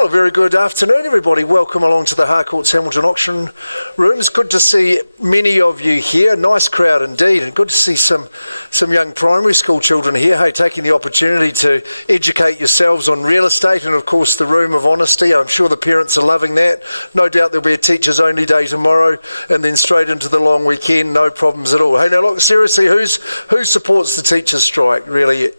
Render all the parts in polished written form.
Well, a very good afternoon, everybody. Welcome along to the Harcourts Hamilton Auction Rooms. Good to see many of you here. Nice crowd indeed, and good to see some young primary school children here. Hey, taking the opportunity to educate yourselves on real estate and, of course, the Room of Honesty. I'm sure the parents are loving that. No doubt there'll be a teachers only day tomorrow, and then straight into the long weekend. No problems at all. Hey, now look, seriously, who supports the teachers' strike? Really?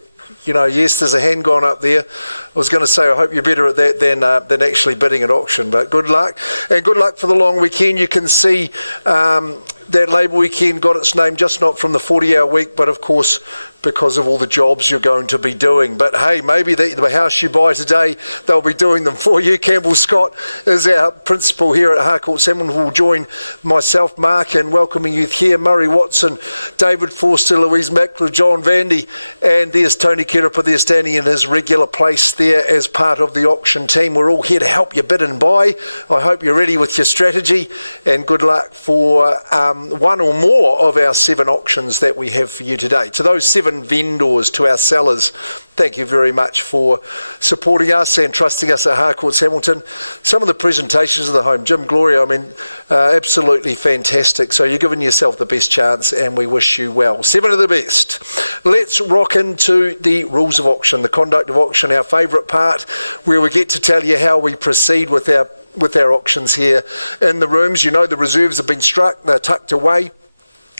You know, yes, there's a hand gone up there. I was going to say, I hope you're better at that than actually bidding at auction, but good luck. And good luck for the long weekend. You can see that Labour weekend got its name just not from the 40-hour week, but of course because of all the jobs you're going to be doing. But hey, maybe the house you buy today, they'll be doing them for you. Campbell Scott is our principal here at Harcourts Hamilton, who will join myself, Mark, and welcoming you here. Murray Watson, David Forster, Louise Mackler, John Vandy, and there's Tony Kerepa there standing in his regular place there as part of the auction team. We're all here to help you bid and buy. I hope you're ready with your strategy, and good luck for one or more of our 7 auctions that we have for you today. To those 7 vendors, to our sellers, thank you very much for supporting us and trusting us at Harcourts Hamilton. Some of the presentations of the home, Jim Gloria, I mean, absolutely fantastic. So you're giving yourself the best chance, and we wish you well. 7 of the best. Let's rock into the rules of auction, the conduct of auction, our favourite part, where we get to tell you how we proceed with our auctions here in the rooms. You know, the reserves have been struck, they're tucked away.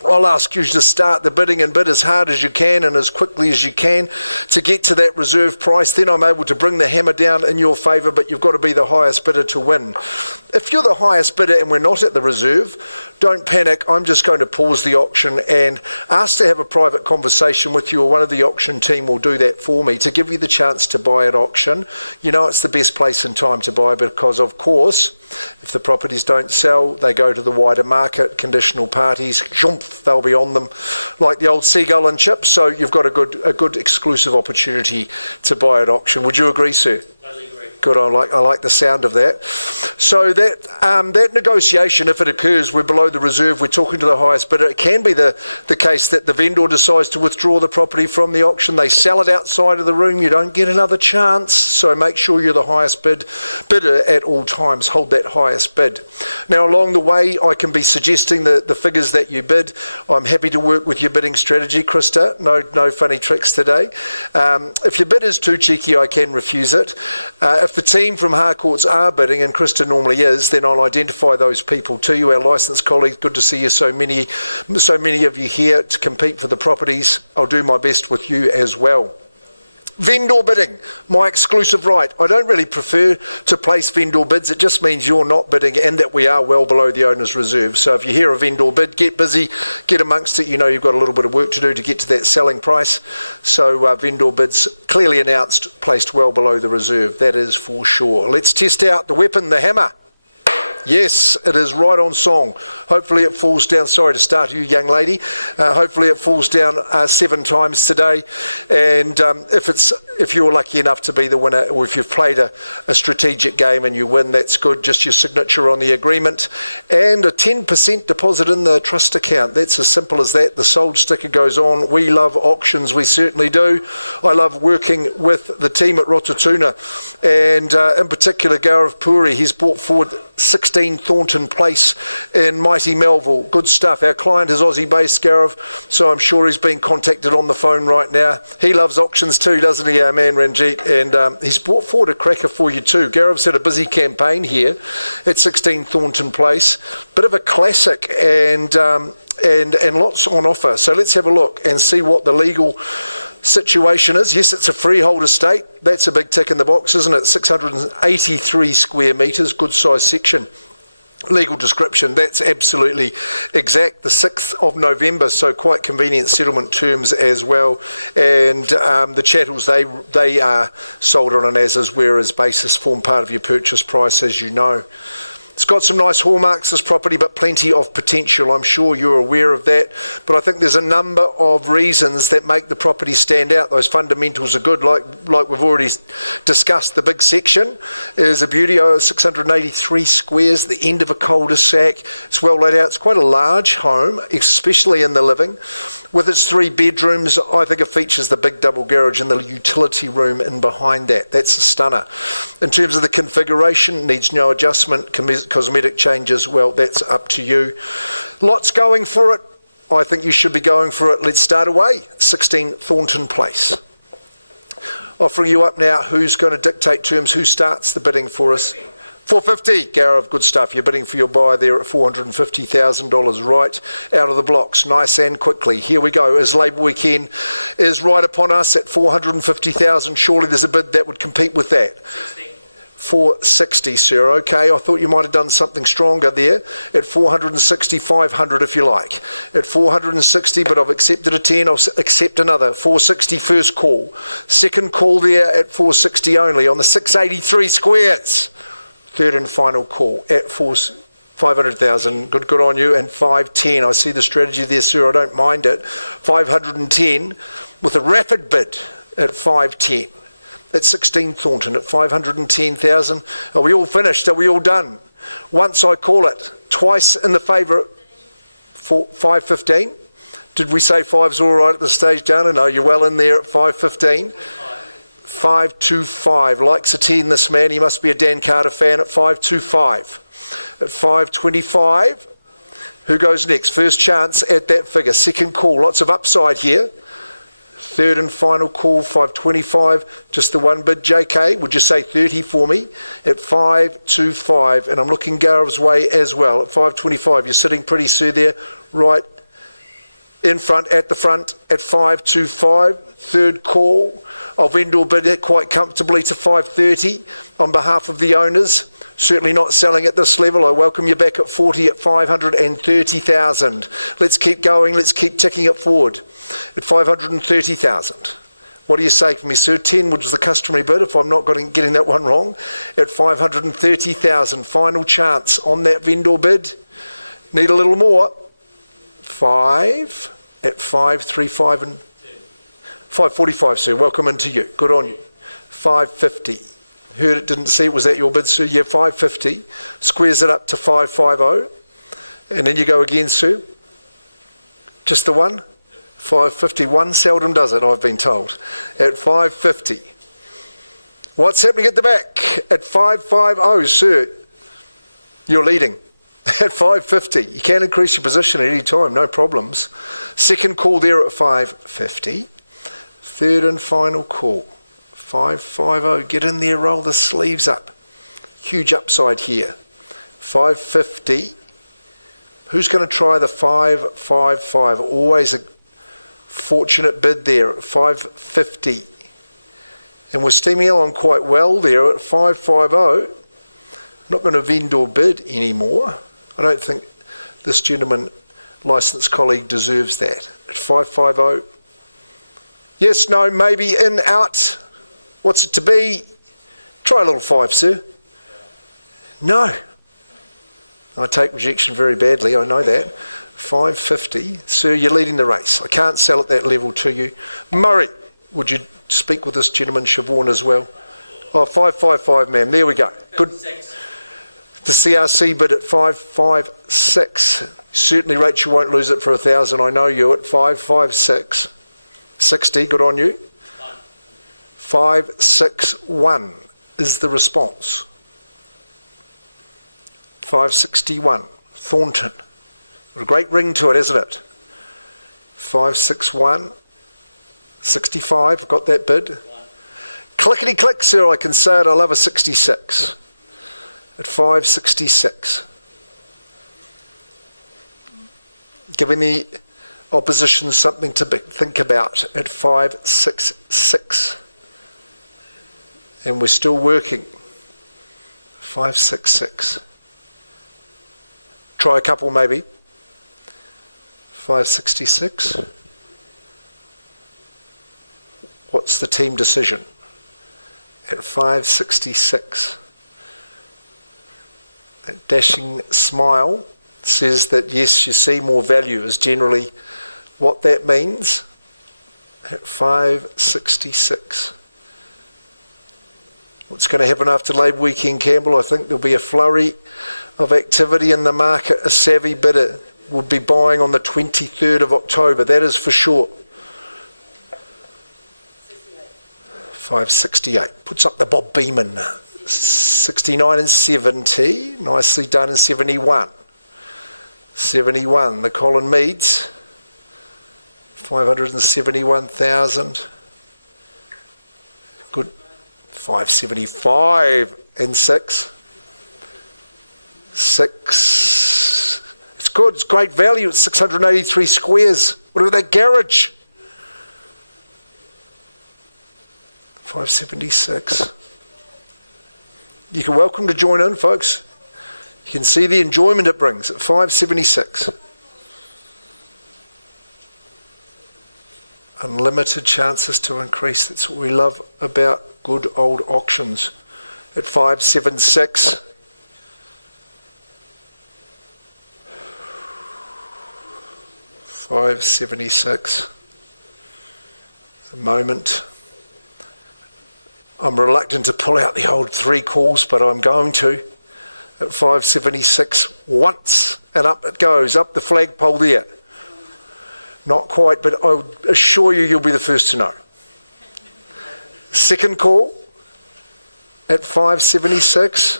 I'll ask you to start the bidding and bid as hard as you can and as quickly as you can to get to that reserve price. Then I'm able to bring the hammer down in your favour, but you've got to be the highest bidder to win. If you're the highest bidder and we're not at the reserve, don't panic. I'm just going to pause the auction and ask to have a private conversation with you, or one of the auction team will do that for me to give you the chance to buy at auction. You know, it's the best place and time to buy because, of course, if the properties don't sell, they go to the wider market, conditional parties, they'll be on them like the old seagull and chips. So you've got a good exclusive opportunity to buy at auction. Would you agree, sir? Totally agree. Good, I like the sound of that. So that negotiation, if it occurs, we're below the reserve, we're talking to the highest bidder. It can be the case that the vendor decides to withdraw the property from the auction. They sell it outside of the room. You don't get another chance. So make sure you're the highest bidder at all times. Hold that highest bid. Now, along the way, I can be suggesting the figures that you bid. I'm happy to work with your bidding strategy, Krista. No funny tricks today. If your bid is too cheeky, I can refuse it. If the team from Harcourts are bidding, and Krista normally is, then I'll identify those people to you, our licensed colleagues. Good to see you, so many of you here to compete for the properties. I'll do my best with you as well. Vendor bidding, my exclusive right. I don't really prefer to place vendor bids. It just means you're not bidding and that we are well below the owner's reserve. So if you hear a vendor bid, get busy, get amongst it. You know you've got a little bit of work to do to get to that selling price. So vendor bids clearly announced, placed well below the reserve. That is for sure. Let's test out the weapon, the hammer. Yes, it is right on song. Hopefully it falls down. Sorry to startle you, young lady. Hopefully it falls down 7 times today. And if you're lucky enough to be the winner, or if you've played a strategic game and you win, that's good. Just your signature on the agreement and a 10% deposit in the trust account. That's as simple as that. The sold sticker goes on. We love auctions. We certainly do. I love working with the team at Rotatuna, and in particular Gaurav Puri. He's brought forward 16 Thornton Place in mighty Melville. Good stuff. Our client is Aussie-based, Gaurav, so I'm sure he's being contacted on the phone right now. He loves auctions too, doesn't he, our man Ranjit? And he's brought forward a cracker for you too. Gaurav's had a busy campaign here at 16 Thornton Place. Bit of a classic and lots on offer. So let's have a look and see what the legal situation is. Yes, it's a freehold estate. That's a big tick in the box, isn't it? 683 square metres, good size section. Legal description, that's absolutely exact. The 6th of November, so quite convenient settlement terms as well. And the chattels, they are sold on an as-is, whereas basis, form part of your purchase price, as you know. It's got some nice hallmarks, this property, but plenty of potential. I'm sure you're aware of that. But I think there's a number of reasons that make the property stand out. Those fundamentals are good, like we've already discussed. The big section is a beauty, 683 squares, the end of a cul-de-sac. It's well laid out. It's quite a large home, especially in the living. With its 3 bedrooms, I think it features the big double garage and the utility room in behind that. That's a stunner. In terms of the configuration, needs no adjustment. Cosmetic changes, well, that's up to you. Lots going for it. I think you should be going for it. Let's start away. 16 Thornton Place. Offering you up now, who's going to dictate terms? Who starts the bidding for us? 450, Gareth, good stuff. You're bidding for your buy there at $450,000 right out of the blocks, nice and quickly. Here we go, as Labour Weekend is right upon us at $450,000. Surely there's a bid that would compete with that. 460, sir. Okay, I thought you might have done something stronger there at 460, 500 if you like. At 460, but I've accepted a 10, I'll accept another. 460 first call. Second call there at 460 only on the 683 squares. Third and final call at 500,000. Good on you. And 510. I see the strategy there, sir. I don't mind it. 510 with a rapid bid at 510. At 16 Thornton at 510,000. Are we all finished? Are we all done? Once I call it, twice in the favour for 515. Did we say 5's all right at this stage, Jana? No, you're well in there at 515. 525. Likes a 10, this man. He must be a Dan Carter fan at 525. At 525. Who goes next? First chance at that figure. Second call. Lots of upside here. Third and final call, 525. Just the one bid. JK, would you say 30 for me? At 525. And I'm looking Gareth's way as well. At 525. You're sitting pretty, sir, there. Right in front, at the front, at 525. Third call. I'll vendor bid it quite comfortably to 530 on behalf of the owners. Certainly not selling at this level. I welcome you back at 40 at 530,000. Let's keep going. Let's keep ticking it forward. At 530,000. What do you say for me, sir? 10 was the customary bid, if I'm not getting that one wrong. At 530,000. Final chance on that vendor bid. Need a little more. 5 at 535 and 545, sir. Welcome into you. Good on you. 550. Heard it, didn't see it. Was that your bid, sir? Yeah, 550. Squares it up to 550. And then you go again, sir. Just the one? 551 seldom does it, I've been told. At 550. What's happening at the back? At 550, sir. You're leading. At 550. You can increase your position at any time, no problems. Second call there at 550. Third and final call. 550. Get in there, roll the sleeves up. Huge upside here. 550. Who's going to try the 555? Always a fortunate bid there at 550. And we're steaming along quite well there at 550. Not going to vendor bid anymore. I don't think this gentleman, licensed colleague, deserves that. At 550. Yes, no, maybe, in, out. What's it to be? Try a little 5, sir. No. I take rejection very badly, I know that. 550. Sir, you're leading the race. I can't sell at that level to you. Murray, would you speak with this gentleman, Siobhan, as well? Oh, 555, ma'am. There we go. Good. 56. The CRC bid at 556. Certainly, Rachel won't lose it for 1,000. I know you at 556. 60, good on you. 561 is the response. 561. Thornton. A great ring to it, isn't it? 561. 65. Got that bid. Clickety click, sir. I can say it. I love a 66. At 566. Giving the opposition something to think about at 566. And we're still working. 566. Try a couple maybe. 566. What's the team decision? At 566. That dashing smile says that yes, you see more value is generally what that means. At 566. What's going to happen after Labour Weekend, Campbell? I think there'll be a flurry of activity in the market. A savvy bidder will be buying on the 23rd of October. That is for sure. 568. Puts up the Bob Beeman. 69 and 70. Nicely done in 71. 71. The Colin Meads. 571,000. Good. 575 and 6. 6. It's good. It's great value. It's 683 squares. What about that garage? 576. You can welcome to join in, folks. You can see the enjoyment it brings at 576. Unlimited chances to increase. That's what we love about good old auctions. At 576. $576. A moment. I'm reluctant to pull out the old 3 calls, but I'm going to. At 576 once, and up it goes, up the flagpole there. Not quite, but I would assure you, you'll be the first to know. Second call at 576,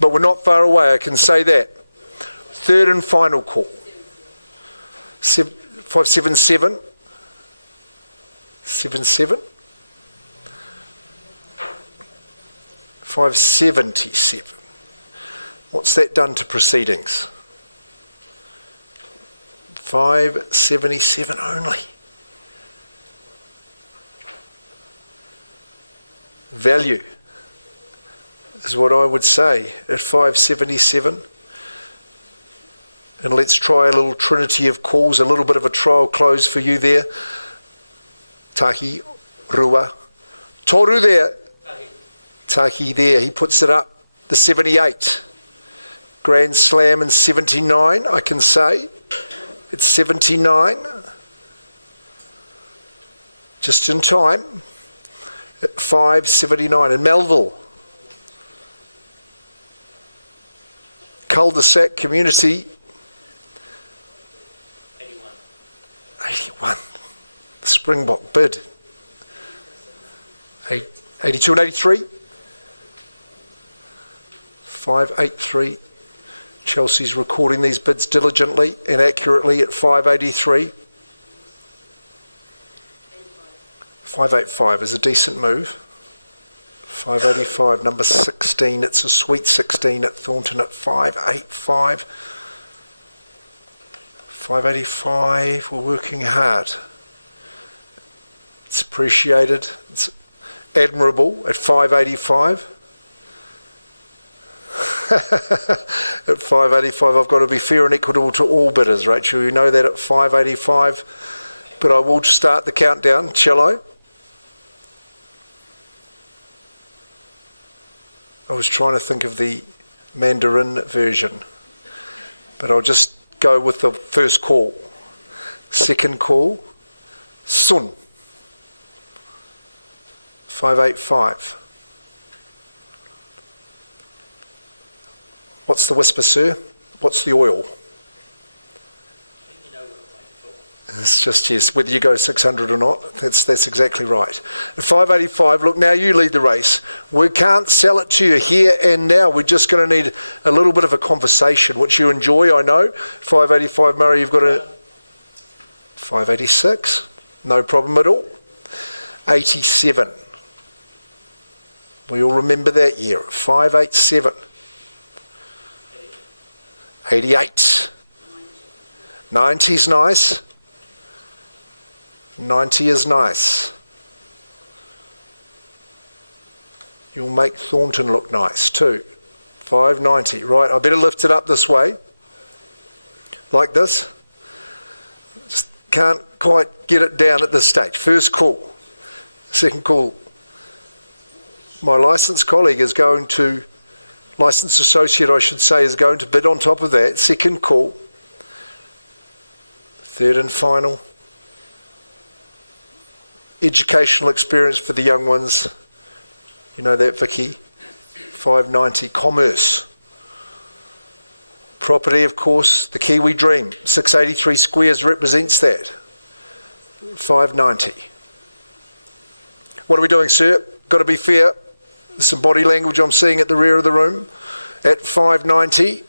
but we're not far away, I can say that. Third and final call. 577. 77. 577. What's that done to proceedings? 577 only. Value is what I would say at 577. And let's try a little trinity of calls, a little bit of a trial close for you there. Tahi, Rua, Toru there. Tahi there, he puts it up, the 78. Grand Slam in 79, I can say. It's 79. Just in time. At 579 in Melville. Cul-de-sac community. 81. 81. The Springbok bid. 82 and 83. 583. Chelsea's recording these bids diligently and accurately at 583. 585 is a decent move. 585, number 16. It's a sweet 16 at Thornton at 585. 585, we're working hard. It's appreciated. It's admirable at 585. At 585, I've got to be fair and equitable to all bidders, Rachel. You know that at 585. But I will start the countdown, shall I? I was trying to think of the Mandarin version, but I'll just go with the first call. Second call, Sun. 585. What's the whisper, sir? What's the oil? It's just, yes, whether you go 600 or not, that's exactly right. At 585, look, now you lead the race. We can't sell it to you here and now. We're just going to need a little bit of a conversation, which you enjoy, I know. 585, Murray, you've got a 586, no problem at all. 87. We all remember that year. 587. 88. 90's nice. 90 is nice. You'll make Thornton look nice too. 590. Right, I better lift it up this way. Like this. Just can't quite get it down at this stage. First call. Second call. My licensed colleague is going to licensed associate, I should say, is going to bid on top of that. Second call. Third and final. Educational experience for the young ones. You know that, Vicky. 590. Commerce. Property, of course, the Kiwi Dream. 683 squares represents that. 590. What are we doing, sir? Got to be fair. There's some body language I'm seeing at the rear of the room. At 590.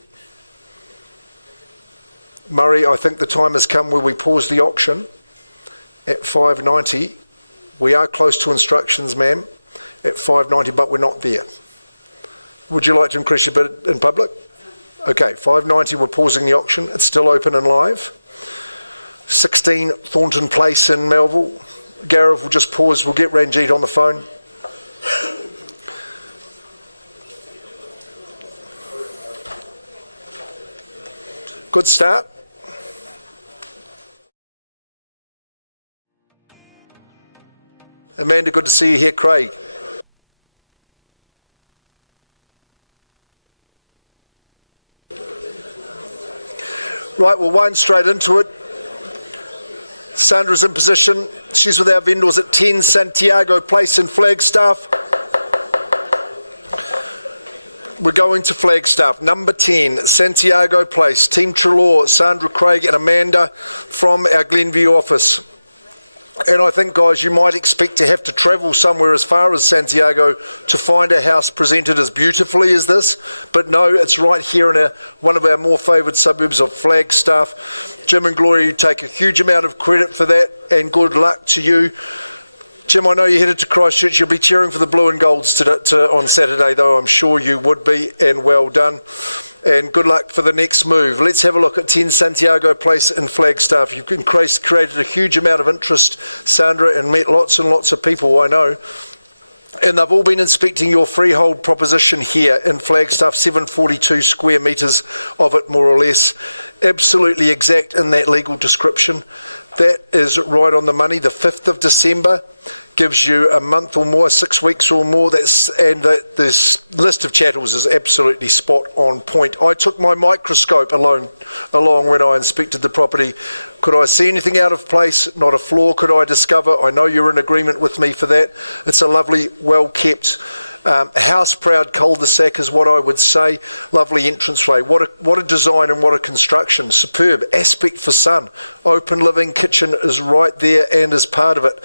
Murray, I think the time has come where we pause the auction. At 590. We are close to instructions, ma'am. At 590, but we're not there. Would you like to increase your bid in public? Okay, 590, we're pausing the auction. It's still open and live. 16 Thornton Place in Melville. Gareth will just pause. We'll get Ranjit on the phone. Good start. Amanda, good to see you here. Craig. Right, we'll wind straight into it. Sandra's in position. She's with our vendors at 10 Santiago Place in Flagstaff. We're going to Flagstaff. Number 10, Santiago Place. Team Trelaw, Sandra, Craig and Amanda from our Glenview office. And I think, guys, you might expect to have to travel somewhere as far as Santiago to find a house presented as beautifully as this. But no, it's right here in one of our more favoured suburbs of Flagstaff. Jim and Gloria, you take a huge amount of credit for that, and good luck to you. Jim, I know you're headed to Christchurch. You'll be cheering for the blue and golds on Saturday, though. I'm sure you would be, and well done. And good luck for the next move. Let's have a look at 10 Santiago Place in Flagstaff. You've created a huge amount of interest, Sandra, and met lots and lots of people, I know. And they've all been inspecting your freehold proposition here in Flagstaff, 742 square metres of it, more or less. Absolutely exact in that legal description. That is right on the money. The 5th of December gives you a month or more, 6 weeks or more. This list of chattels is absolutely spot on point. I took my microscope along when I inspected the property. Could I see anything out of place? Not a flaw could I discover. I know you're in agreement with me for that. It's a lovely, well-kept, house-proud cul-de-sac is what I would say. Lovely entranceway. What a design and what a construction. Superb. Aspect for sun. Open living kitchen is right there and is part of it,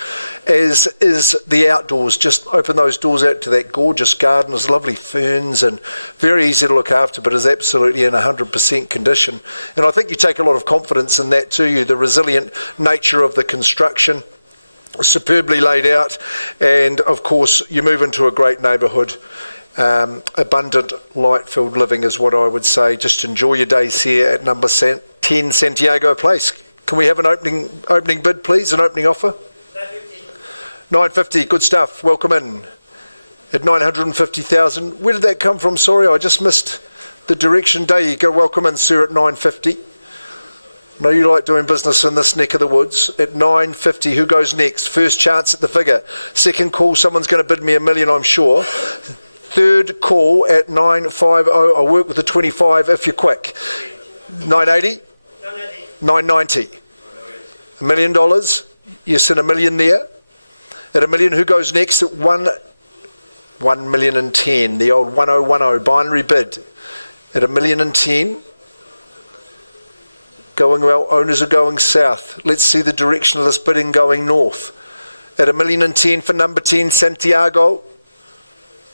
as is the outdoors. Just open those doors out to that gorgeous garden. There's lovely ferns and very easy to look after, but is absolutely in 100% condition. And I think you take a lot of confidence in that to you, the resilient nature of the construction. Superbly laid out, and of course you move into a great neighbourhood. Abundant light-filled living is what I would say. Just enjoy your days here at number 10 Santiago Place. Can we have an opening bid, please? An opening offer? 950. Good stuff. Welcome in at 950,000. Where did that come from? Sorry, I just missed the direction. There you go. Welcome in, sir, at 950. I know you like doing business in this neck of the woods. At 950, who goes next? First chance at the figure. Second call, someone's going to bid me $1 million, I'm sure. Third call at 950. I'll work with the 25 if you're quick. 980? 990. $1 million. Yes, and $1 million there. At $1 million, who goes next? At 1,010,000. The old 1010 binary bid. At $1,010,000. Going well, owners are going south. Let's see the direction of this bidding going north. At $1,010,000 for number 10, Santiago.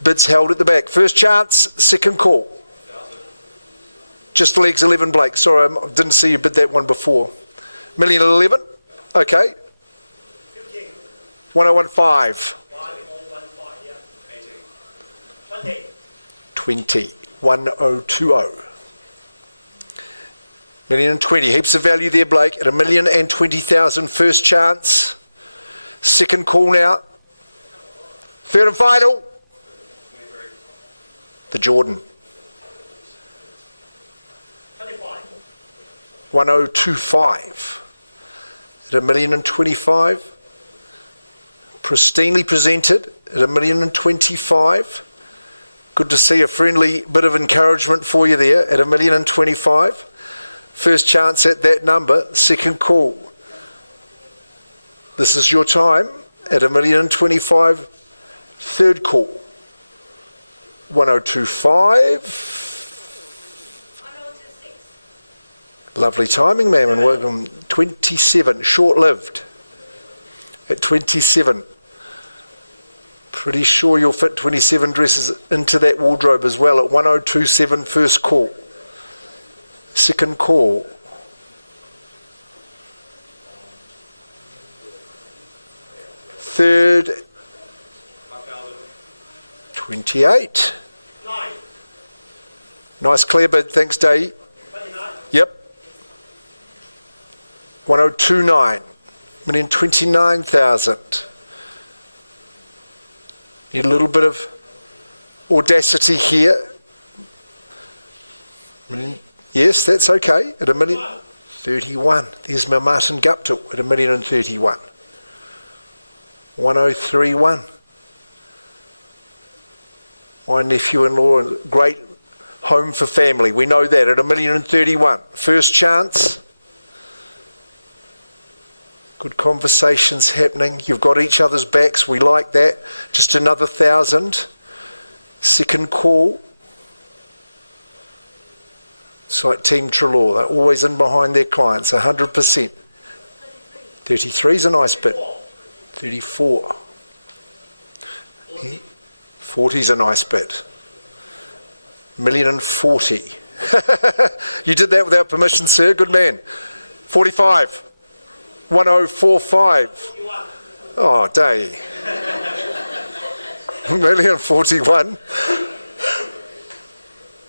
Bids held at the back. First chance, second call. Just legs 11, Blake. Sorry, I didn't see you bid that one before. $1,011,000. Okay. 1015. 20. 1020. $1,020,000. Heaps of value there, Blake. At $1,020,000. First chance. Second call now. Third and final. The Jordan. 1025. At $1,025,000. Pristinely presented at $1,025,000. Good to see a friendly bit of encouragement for you there at $1,025,000. First chance at that number, second call. This is your time at $1,025,000. Third call. 1025. Lovely timing, ma'am, and welcome. 27, short-lived. At 27. Pretty sure you'll fit 27 dresses into that wardrobe as well at 1027, first call. Second call. Third. 28. Nice clear bid, thanks, Dave. Yep. 1029. $1,029,000. Need a little bit of audacity here. Yes, that's okay. At $1,031,000. There's my Martin Guptill at $1,031,000. 1031. My nephew-in-law, a great home for family. We know that at $1,031,000. First chance. Good conversations happening. You've got each other's backs. We like that. Just another 1,000. Second call. It's like Team Treloar. They're always in behind their clients, 100%. 33 is a nice bit. 34. 40 is a nice bit. $1,040,000. You did that without permission, sir. Good man. 45. 1045. Oh, day. $1,041,000.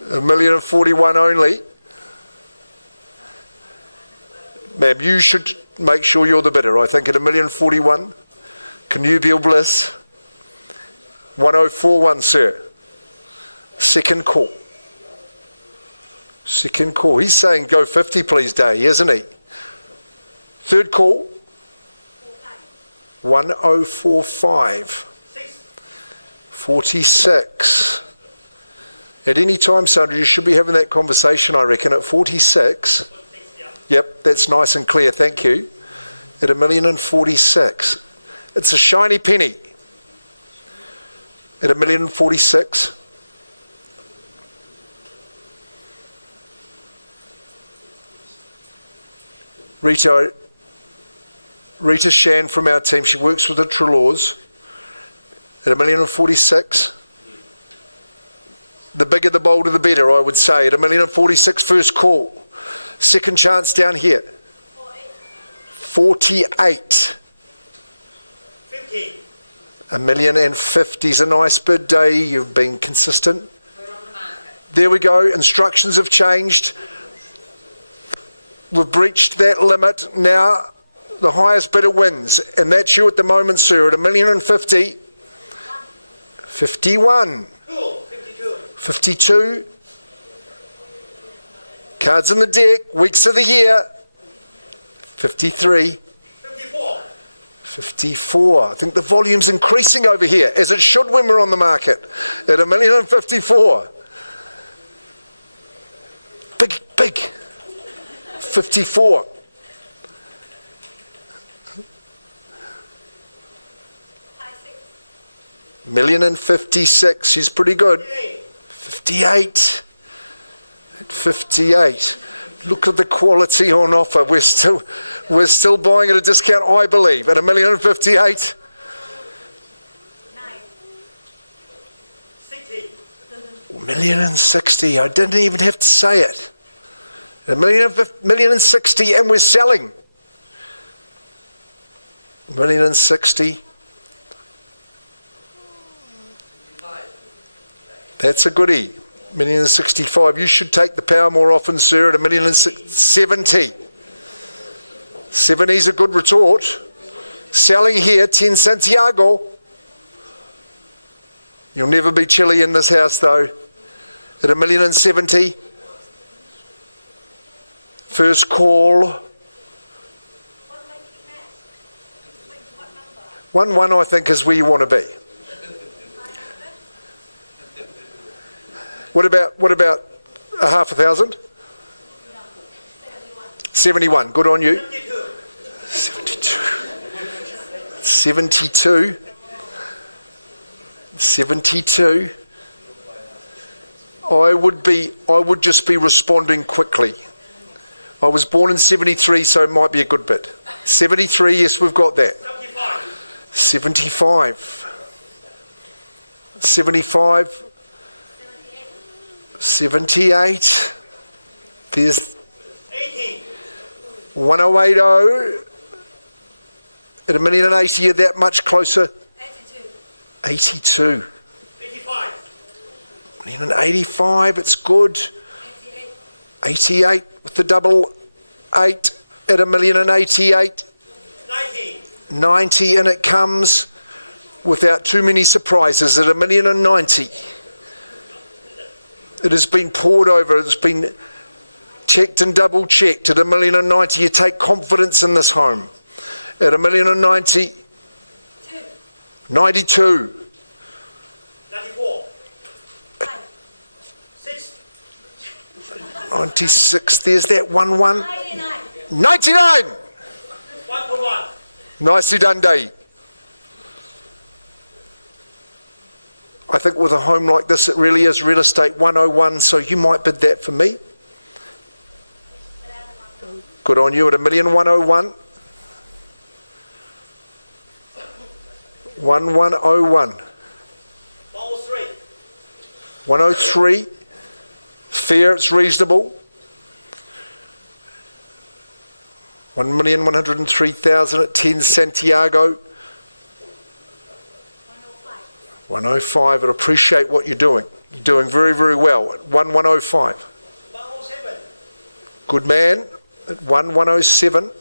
$1,041,000 only. Ma'am, you should make sure you're the bidder. I think at $1,041,000. Connubial bliss. 1041, sir. Second call. Second call. He's saying go 50, please, Day, isn't he? Third call. 1045. 46. At any time, Sandra, you should be having that conversation, I reckon, at 46. Yep, that's nice and clear, thank you. At $1,046,000. It's a shiny penny. At $1,046,000. Rita Shan from our team, she works with the Treloars. At $1,046,000. The bigger, the bolder, the better, I would say. At $1,046,000, first call. Second chance down here. 48. 50. $1,050,000 is a nice bid, Day. You've been consistent. There we go. Instructions have changed. We've breached that limit. Now the highest bidder wins, and that's you at the moment, sir. At $1,050,000. 51. 52. Cards in the deck. Weeks of the year. 53. 54. I think the volume's increasing over here, as it should when we're on the market. At $1,054,000. Big. 54. $1,056,000. She's pretty good. 58. At 58. Look at the quality on offer. We're still buying at a discount, I believe, at $1,058,000. 1,060,000. I didn't even have to say it. $1,060,000, and we're selling. $1,060,000. That's a goodie. $1,065,000. You should take the power more often, sir, at $1,070,000. 70's a good retort. Selling here, 10 Santiago. You'll never be chilly in this house, though. At $1,070,000. First call. 1-1, I think, is where you want to be. What about a half a thousand? 71. Good on you. 72. 72. 72. I would just be responding quickly. I was born in 73, so it might be a good bit. 73, yes, we've got that. 75. 75. 78. There's 1080. At $1,080,000, you're that much closer. 82. 1,085,000, it's good. 88 with the double 8 at $1,088,000. 90, and it comes without too many surprises at $1,090,000. It has been poured over, it's been checked and double checked. At $1,090,000, you take confidence in this home. At $1,090,000, 92. 94. 6. 96, there's that 1-1. 99! 1.1. Nicely done, Dave. I think with a home like this, it really is real estate 101, so you might bid that for me. Good on you at $1,101,000. 1101. 103. 103. Fair, it's reasonable. 1,103,000 at 10 Santiago. 105. I'd appreciate what you're doing. You're doing very, very well at 1,105. 107. Good man at 1,107. 9.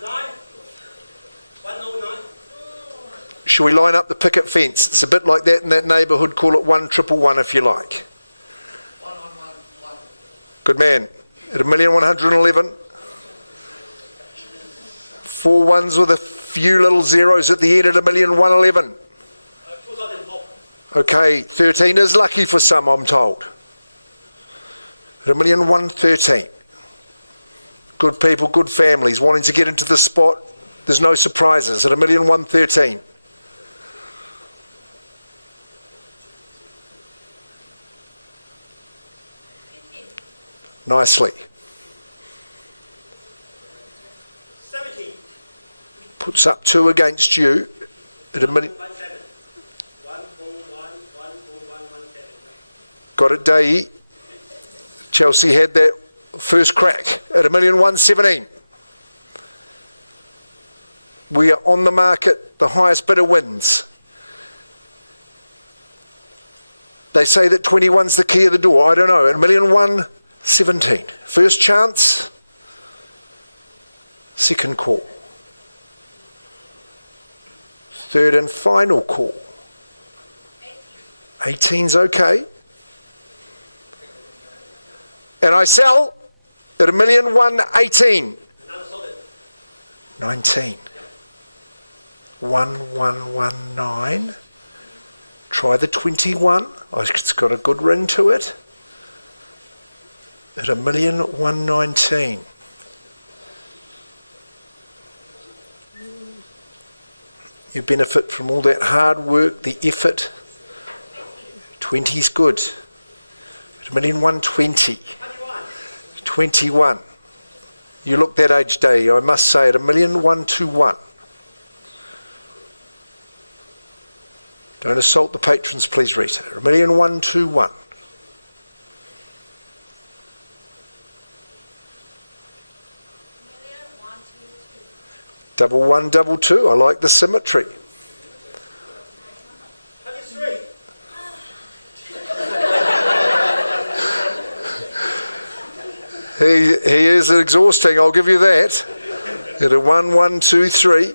109. Shall we line up the picket fence? It's a bit like that in that neighbourhood. Call it 1,111 if you like. 111. Good man. At 1,111,000. 4 ones with a few little zeros at the end at 1,111,000. 2004. Okay, 13 is lucky for some, I'm told. At 1,113,000. Good people, good families wanting to get into the spot. There's no surprises at 1,113,000. Nicely. 17. Puts up 2 against you at a million. 17. 14117. Got it, Day. Chelsea had that first crack at 1,117,000. We are on the market. The highest bidder wins. They say that 21's the key of the door. I don't know. At 1,117,000. First chance. Second call. Third and final call. 18's okay. And I sell at 1,118,000. 19. 1119. Try the 21. Oh, it's got a good ring to it. At 1,119,000. You benefit from all that hard work, the effort. 20's good. At 1,120,000. 21. You look that age, Day, I must say, at 1,121,000. Don't assault the patrons, please, Rita. 1,121,000. Double 1, double 2. I like the symmetry. 23. He is exhausting, I'll give you that. At a 1, 1, 2, 3.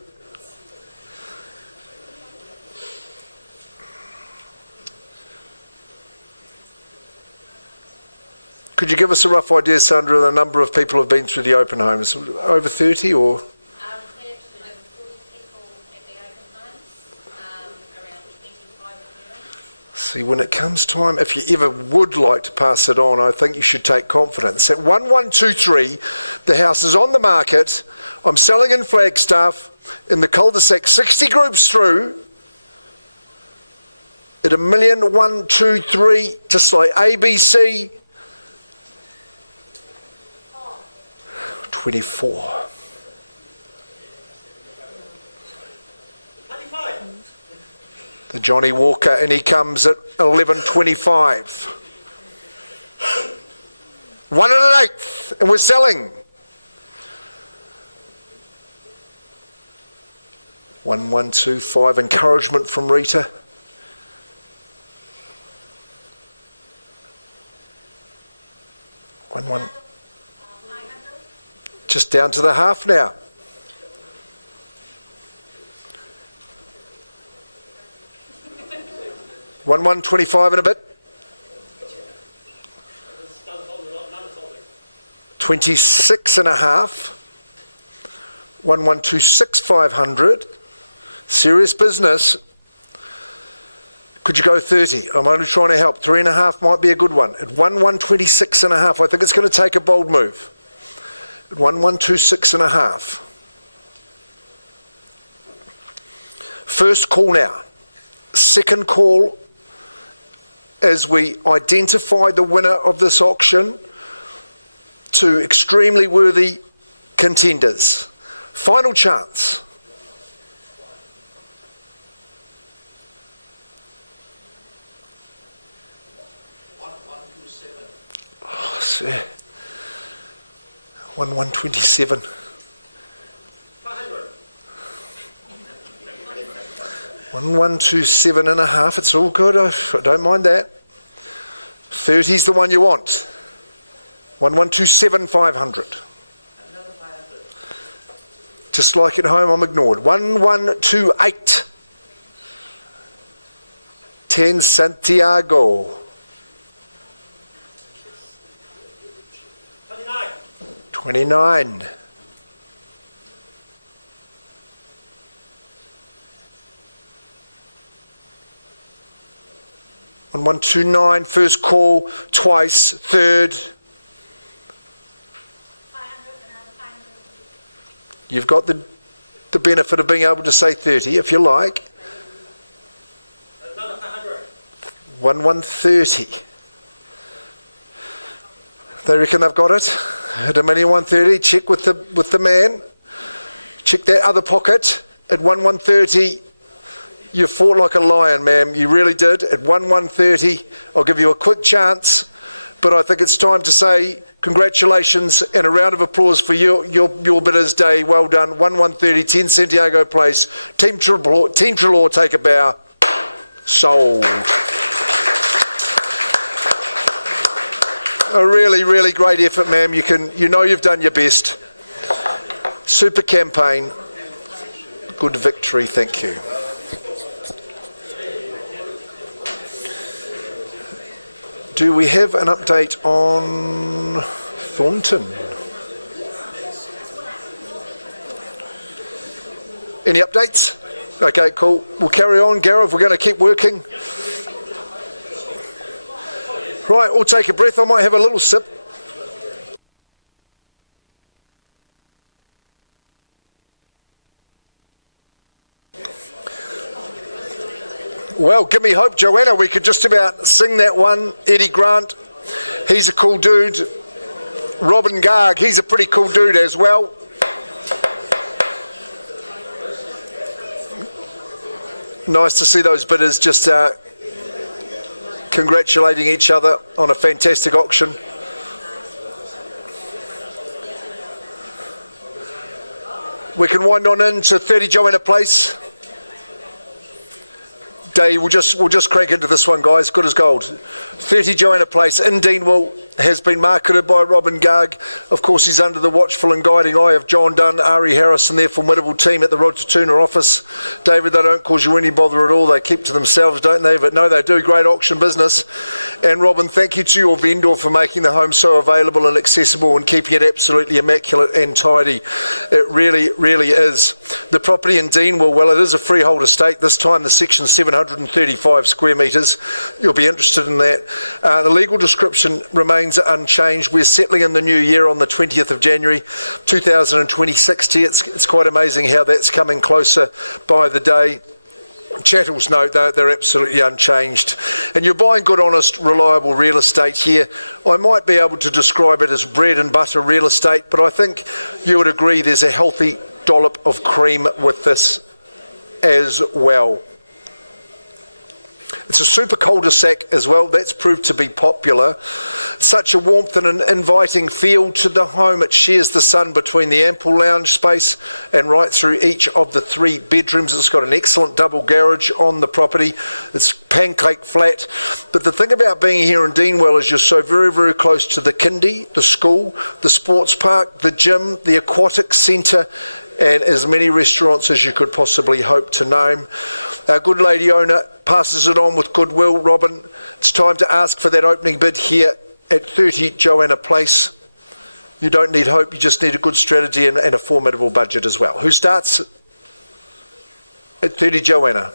Could you give us a rough idea, Sandra, of the number of people who have been through the open homes? Over 30 or? Over 40 people at the open homes, around 25 at See, when it comes time, if you ever would like to pass it on, I think you should take confidence. At 1123, the house is on the market. I'm selling in Flagstaff, in the cul-de-sac, 60 groups through, at 1,123, just like ABC. 24. 25. The Johnny Walker, and he comes at 11.25. 1 1/8, and we're selling. 1125, encouragement from Rita. One. Just down to the half now. 1,125 and a bit. 26 and a half. 1,126 500. Serious business. Could you go 30? I'm only trying to help. 3.5 might be a good one. At 1,126 and a half, I think it's going to take a bold move. At 1,126 and a half. First call now. Second call as we identify the winner of this auction to extremely worthy contenders. Final chance. 1127. Oh, sir. 1,127. 500. 1,127 and a half. It's all good. I don't mind that. 30's the one you want. 1,127 500. Another 500. Just like at home, I'm ignored. 1,128. 10 Santiago. 29. 29. 1,129, first call, twice, third. 500, another 500. You've got the benefit of being able to say 30 if you like. Another 500. 1,130. They reckon they've got it. At 1,130, check with the man. Check that other pocket. At 1,130, you fought like a lion, ma'am. You really did. At 1,130, I'll give you a quick chance, but I think it's time to say congratulations and a round of applause for your bidders' day. Well done. 1,130, 10 Santiago Place. Team Trelaw, take a bow. Sold. A really, really great effort, ma'am. You know you've done your best. Super campaign. Good victory. Thank you. Do we have an update on Thornton? Any updates? Okay, cool. We'll carry on. Gareth, we're going to keep working. Right, we'll take a breath. I might have a little sip. Well, give me hope, Joanna. We could just about sing that one. Eddie Grant, he's a cool dude. Robin Garg, he's a pretty cool dude as well. Nice to see those bidders just congratulating each other on a fantastic auction. We can wind on into 30 Joanna Place. Day, we'll just crank into this one, guys. Good as gold. 30 Joanna Place in Deanwell. has been marketed by Robin Garg. Of course, he's under the watchful and guiding eye of John Dunn, Ari Harris and their formidable team at the Rotorua office. David, they don't cause you any bother at all. They keep to themselves, don't they? But no, they do great auction business. And Robin, thank you to your vendor for making the home so available and accessible and keeping it absolutely immaculate and tidy. It really, really is. The property in Deanwell, well, it is a freehold estate. This time the section 735 square metres. You'll be interested in that. The legal description remains unchanged. We're settling in the new year on the 20th of January 2026. It's quite amazing how that's coming closer by the day. Chattels note they're absolutely unchanged. And you're buying good, honest, reliable real estate here. I might be able to describe it as bread and butter real estate, but I think you would agree there's a healthy dollop of cream with this as well. It's a super cul-de-sac as well. That's proved to be popular. Such a warmth and an inviting feel to the home. It shares the sun between the ample lounge space and right through each of the 3 bedrooms. It's got an excellent double garage on the property. It's pancake flat. But the thing about being here in Deanwell is you're so very, very close to the kindy, the school, the sports park, the gym, the aquatic centre, and as many restaurants as you could possibly hope to name. Our good lady owner passes it on with goodwill. Robin, it's time to ask for that opening bid here at 30 Joanna Place. You don't need hope, you just need a good strategy and a formidable budget as well. Who starts at 30 Joanna?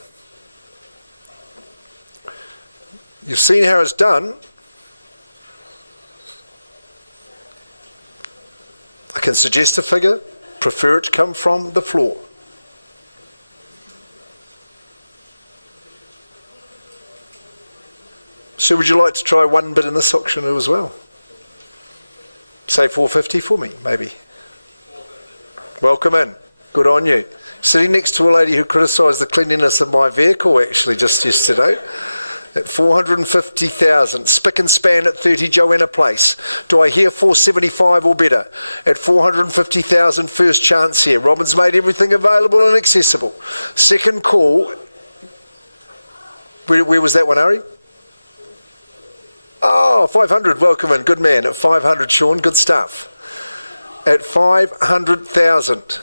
You've seen how it's done. I can suggest a figure. Prefer it to come from the floor. So would you like to try one bid in this auction as well? Say 450 for me, maybe. Welcome in. Good on you. Sitting next to a lady who criticised the cleanliness of my vehicle actually just yesterday. At 450,000, spick and span at 30 Joanna Place. Do I hear 475 or better? At 450,000, first chance here. Robin's made everything available and accessible. Second call. Where was that one, Ari? Oh, 500, welcome in, good man. At 500, Sean, good stuff. At 500,000.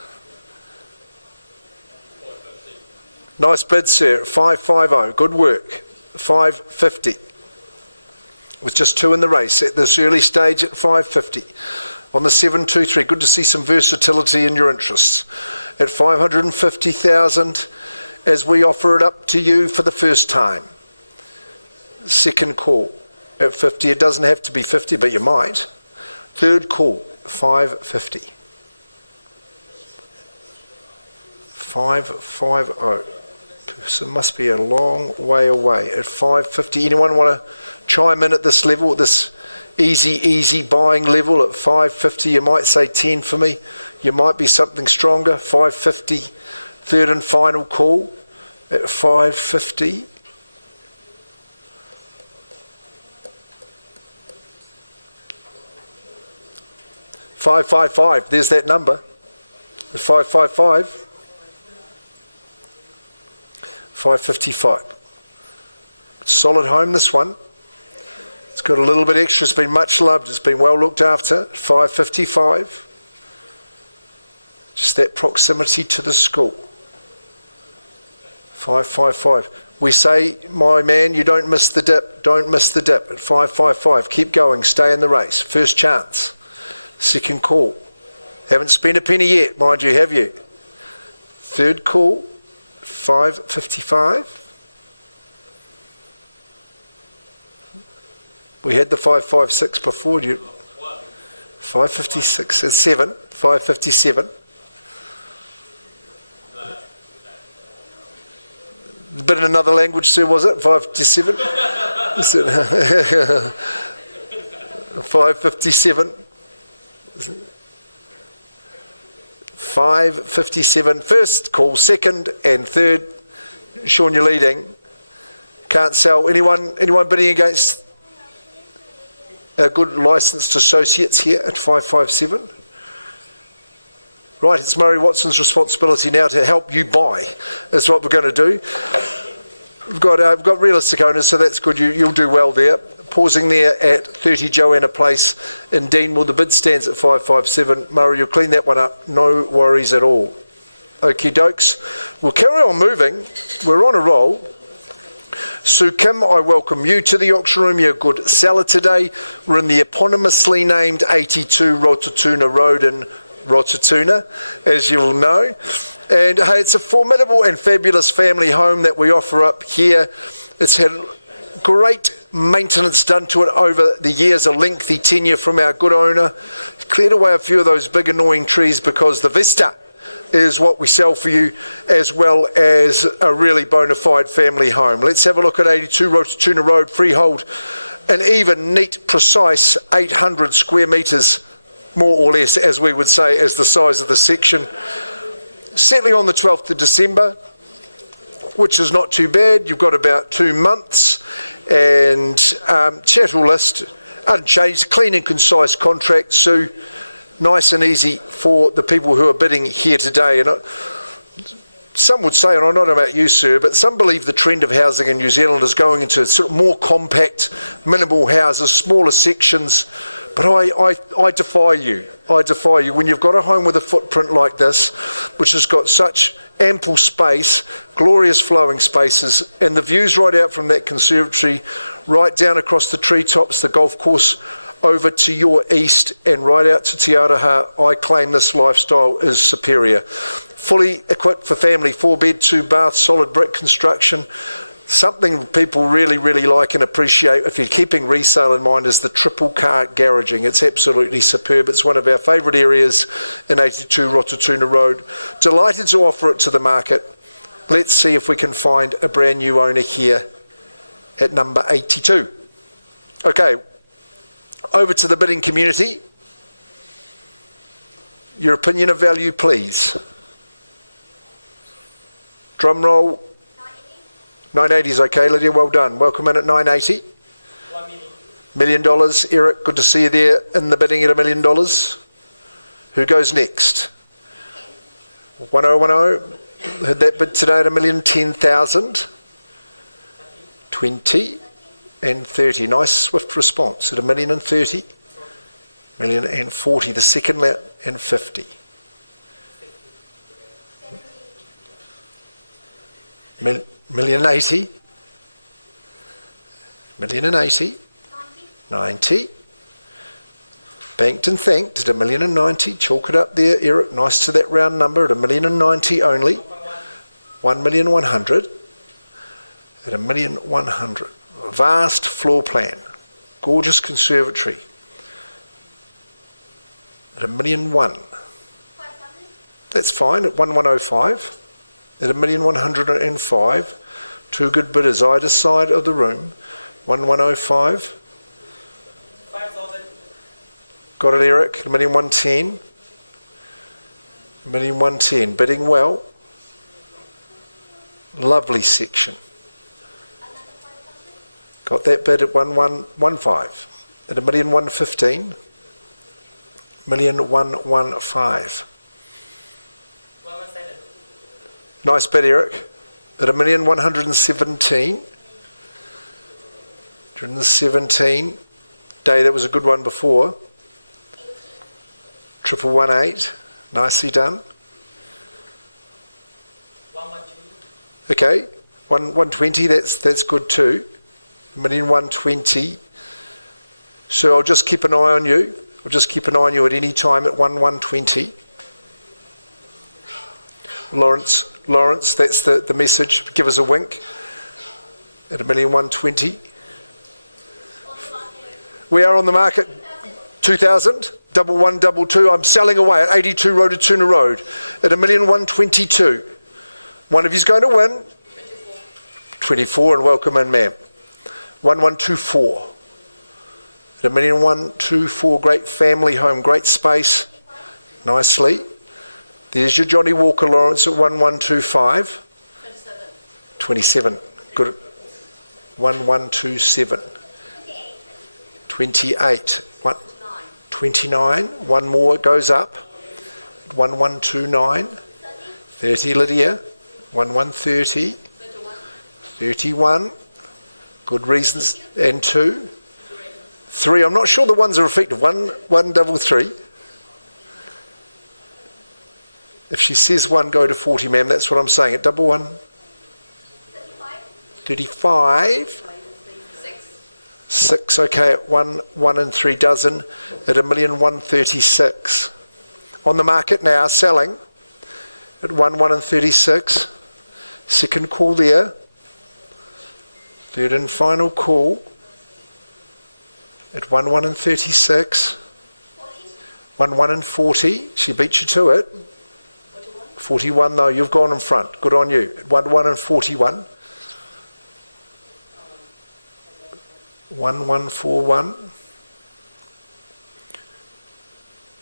Nice bid, sir. 550, good work. 550. With just 2 in the race at this early stage at 550. On the 723, good to see some versatility in your interests. At 550,000 as we offer it up to you for the first time. Second call at 50. It doesn't have to be 50, but you might. Third call, 550. 550. So it must be a long way away. At 550, anyone want to chime in at this level, at this easy buying level at 550? You might say 10 for me. You might be something stronger. 550, third and final call at 550. $555, there's that number. 555. 555. Solid home, this one. It's got a little bit extra. It's been much loved. It's been well looked after. 555. Just that proximity to the school. 555. We say, my man, you don't miss the dip. Don't miss the dip at 555. Keep going. Stay in the race. First chance. Second call. Haven't spent a penny yet, mind you, have you? Third call. 555. We had the 556 before. 556 and 7. 557. A bit in another language, sir, was it? 557. 557. 557, first call, second and third. Sean, you're leading. Can't sell. Anyone bidding against our good licensed associates here at 557? Right, it's Murray Watson's responsibility now to help you buy. That's what we're going to do. We've got realistic owners, so that's good. You'll do well there. pausing there at 30 Joanna Place in Deanwood. The bid stands at 557. Murray, you'll clean that one up. No worries at all. Okie dokes. We'll carry on moving. We're on a roll. Sue Kim, I welcome you to the auction room. You're a good seller today. We're in the eponymously named 82 Rotatuna Road in Rotatuna, as you'll know. And hey, it's a formidable and fabulous family home that we offer up here. It's had great maintenance done to it over the years, a lengthy tenure from our good owner. Cleared away a few of those big annoying trees because the Vista is what we sell for you, as well as a really bona fide family home. Let's have a look at 82 Rotatuna Road, freehold, an even, neat, precise 800 square metres, more or less, as we would say, as the size of the section. Settling on the 12th of December, which is not too bad. You've got about 2 months, and chattel list, unchanged, clean and concise contract, Sue. Nice and easy for the people who are bidding here today. And some would say, and I don't know about you, sir, but some believe the trend of housing in New Zealand is going into sort of more compact, minimal houses, smaller sections. But I defy you. I defy you. When you've got a home with a footprint like this, which has got such ample space, glorious flowing spaces, and the views right out from that conservatory, right down across the treetops, the golf course, over to your east and right out to Te Araha, I claim this lifestyle is superior. Fully equipped for family, 4-bed, 2-bath, solid brick construction. Something people really, really like and appreciate, if you're keeping resale in mind, is the triple car garaging. It's absolutely superb. It's one of our favourite areas in 82 Rotatuna Road. Delighted to offer it to the market. Let's see if we can find a brand new owner here at number 82. Okay. Over to the bidding community. Your opinion of value, please. Drum roll. 980 is okay, Lydia, well done. Welcome in at 980. $1 million. Eric, good to see you there in the bidding at $1 million. Who goes next? 1010. Had that bid today at $1,010,000. 20. And 30. Nice swift response at $1,030,000, $1,040,000, the second lot, and 50. $1,080,000, $1,080,000, 90. Banked and thanked at $1,090,000. Chalk it up there, Eric. Nice to that round number at $1,090,000 only. $1,100,000 at $1,100,000. Vast floor plan, gorgeous conservatory at $1,100,000. That's fine at $1,105,000. At $1,105,000. Two good bidders either side of the room. $1,105,000. 5,000. Got it, Eric. $1,110,000. $1,110,000. Bidding well. Lovely section. Got that bid at $1,115,000. At $1,115,000. $1,115,000. Nice bid, Eric. At $1,117,000. 117. Day, that was a good one before. 118. Nicely done. 112. Okay. 120. That's good too. $1,120,000. So I'll just keep an eye on you. I'll just keep an eye on you at any time at $1,120,000. Lawrence, that's the message. Give us a wink at $1,120,000. We are on the market. 2,000, 1122. I'm selling away at 82 Rotatuna Road at $1,122,000. One of you's going to win. 24, and welcome in, ma'am. 1124. At $1,124,000. Great family home, great space. Nicely. There's your Johnny Walker, Lawrence, at 1125. 27. Good. 1127. 28. 29. One more, it goes up. 1129. 30, Lydia. 1130. 31. Good reasons. And 2. 3. I'm not sure the ones are effective. 133. If she says 1, go to 40, ma'am. That's what I'm saying. At double 1. 35. 6, okay, at 1 and 3 dozen at 1,136,000. On the market now, selling at 1 and 36. Second call there. Third and final call at 1 and 36. 1 and 40. She beat you to it. 41 though, you've gone in front. Good on you. At 1 and 41. 1141.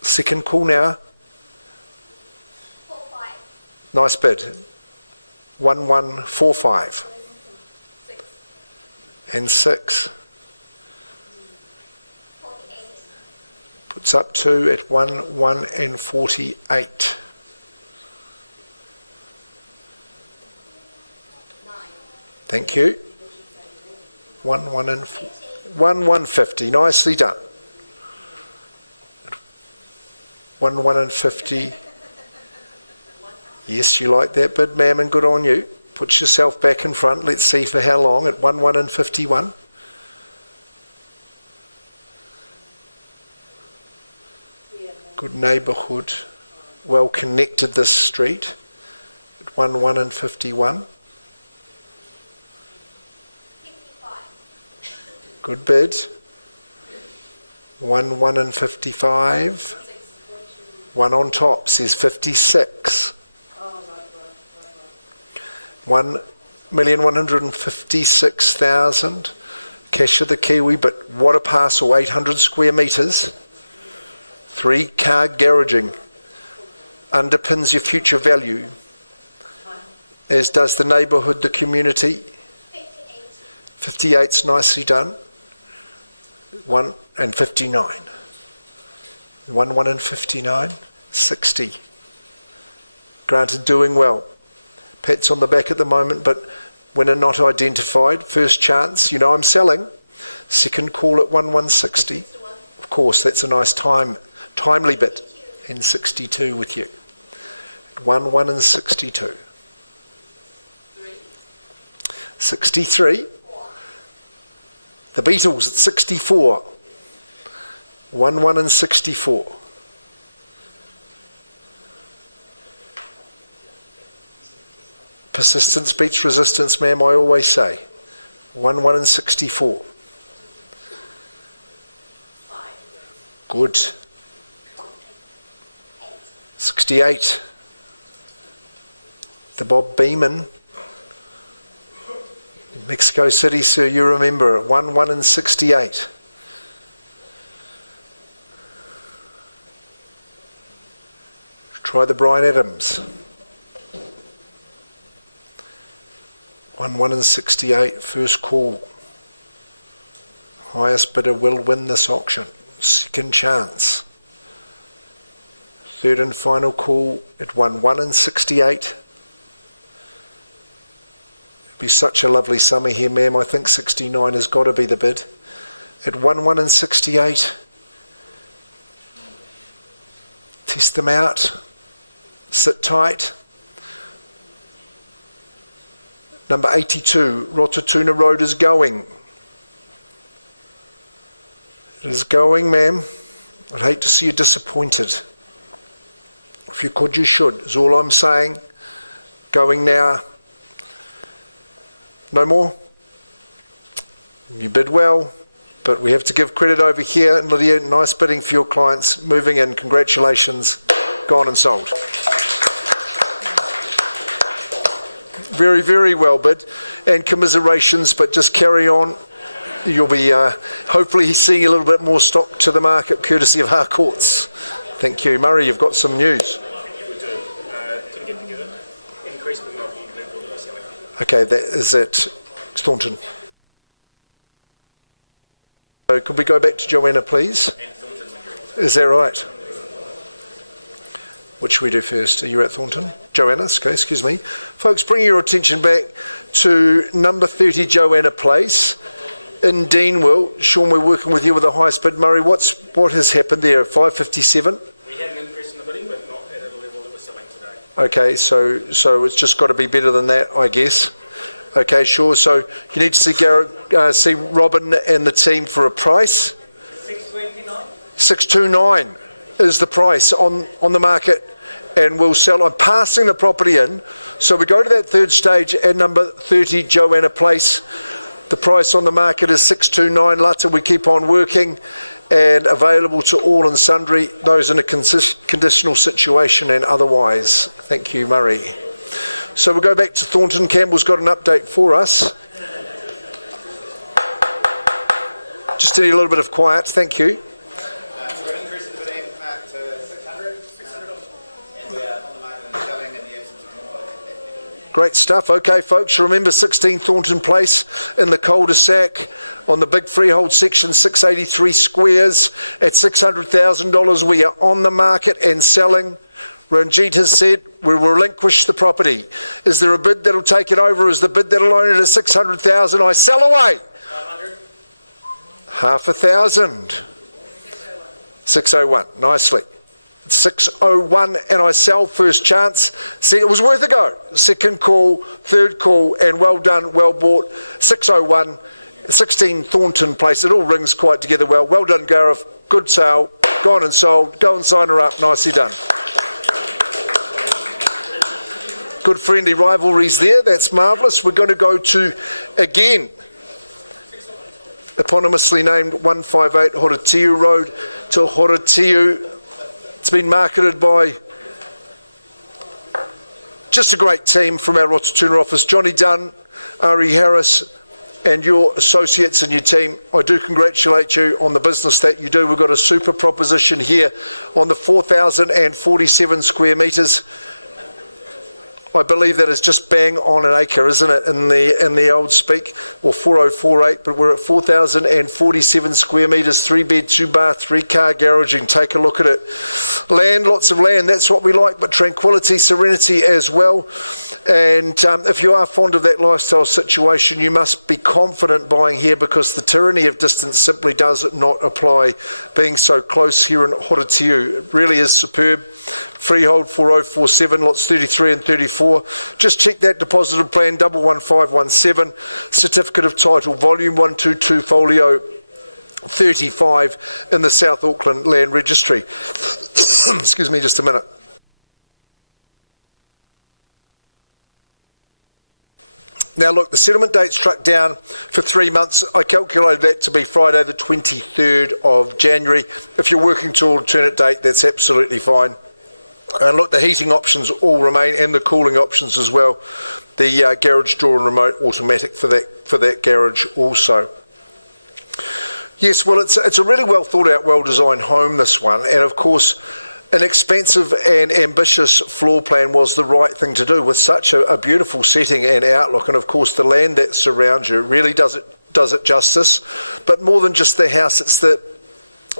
Second call now. Nice bid. 1145. And 6. Puts up 2 at 1 and 48. 9. Thank you. 1,150. Nicely done. 1,150. Yes, you like that bid, ma'am, and good on you. Put yourself back in front. Let's see for how long at 1,151. Good neighbourhood. Well connected this street. At 1,151. Good bid. 1,155. 1 on top says 56. 1,156,000. Cash of the Kiwi, but what a parcel, 800 square metres. 3-car garaging. Underpins your future value. As does the neighbourhood, the community. 58's nicely done. 1 and 59. 1 and 59. 60. Granted, doing well. Pats on the back at the moment, but winner not identified. First chance, you know I'm selling. Second call at 1,160. Of course, that's a nice timely bit. In 62 with you. 1 and 62. 63. The Beatles at 64. 1 and 64. Persistence beats resistance, ma'am, I always say. 1 and 64. Good. 68. The Bob Beeman. Mexico City, sir, you remember. 1 and 68. Try the Brian Adams. 1 and 68, first call. Highest bidder will win this auction. Second chance. Third and final call at 1 and 68. It'll be such a lovely summer here, ma'am. I think 69 has got to be the bid. At 1 and 68. Test them out. Sit tight. Number 82, Rotatuna Road is going. It is going, ma'am. I'd hate to see you disappointed. If you could, you should, is all I'm saying. Going now. No more? You bid well, but we have to give credit over here. And Lydia, nice bidding for your clients. Moving in, congratulations. Gone and sold. Very, very well bid, and commiserations, but just carry on. You'll be hopefully seeing a little bit more stock to the market courtesy of Harcourts. Thank you. Murray, you've got some news. Couldn't get together. Increase, but not selling. Okay, that is at Staunton. So could we go back to Joanna, please? Is that right? Which should we do first? Are you at Thornton? Joanna, okay, excuse me. Folks, bring your attention back to number 30 Joanna Place. in Deanville. Sean, we're working with you with the highest bid. Murray, what has happened there? 557? We had an increase in the bidding, but not at a level that we're selling today. Okay, so it's just got to be better than that, I guess. Okay, sure. So you need to see Robin and the team for a price. 629. 629 is the price on the market, and we'll sell. I'm passing the property in, so we go to that third stage at number 30 Joanna Place. The price on the market is 629. Lata, we keep on working, and available to all and sundry, those in a conditional situation and otherwise. Thank you, Murray. So we'll go back to Thornton. Campbell's got an update for us. Just need a little bit of quiet, thank you. So we're increasing the bidding mark to 600, and we are on the market and selling in the absence of more. Great stuff. Okay, folks, remember 16 Thornton Place in the cul-de-sac on the big freehold section, 683 squares at $600,000. We are on the market and selling. Ranjit has said we will relinquish the property. Is there a bid that'll take it over? Is the bid that'll own it at 600,000? I sell away. 500. Half a thousand. 601. Nicely. 601 and I sell. First chance. See, it was worth a go. Second call, third call, and well done, well bought. 601, 16 Thornton Place. It all rings quite together well. Well done, Gareth. Good sale. Gone and sold. Go and sign her up. Nicely done. Good friendly rivalries there. That's marvellous. We're going to go to, again, eponymously named 158 Horatiu Road to Horatiu. It's been marketed by just a great team from our Rototuna office. Johnny Dunn, Ari Harris, and your associates and your team. I do congratulate you on the business that you do. We've got a super proposition here on the 4,047 square metres. I believe that is just bang on an acre, isn't it, in the old speak, or 4048, but we're at 4,047 square metres, 3-bed, 2-bath, 3-car garaging. Take a look at it. Land, lots of land, that's what we like, but tranquility, serenity as well. And if you are fond of that lifestyle situation, you must be confident buying here, because the tyranny of distance simply does not apply, being so close here in Horatiu. It really is superb. Freehold 4047, lots 33 and 34. Just check that deposited plan, 11517. Certificate of title, volume 122, folio 35 in the South Auckland Land Registry. Excuse me just a minute. Now look, the settlement date struck down for 3 months. I calculated that to be Friday the 23rd of January. If you're working to alternate date, that's absolutely fine. And look, the heating options all remain, and the cooling options as well. The garage door and remote automatic for that garage also. Yes, well, it's a really well thought out, well designed home, this one, and of course an expensive and ambitious floor plan was the right thing to do with such a beautiful setting and outlook, and of course the land that surrounds you really does it justice. But more than just the house, it's that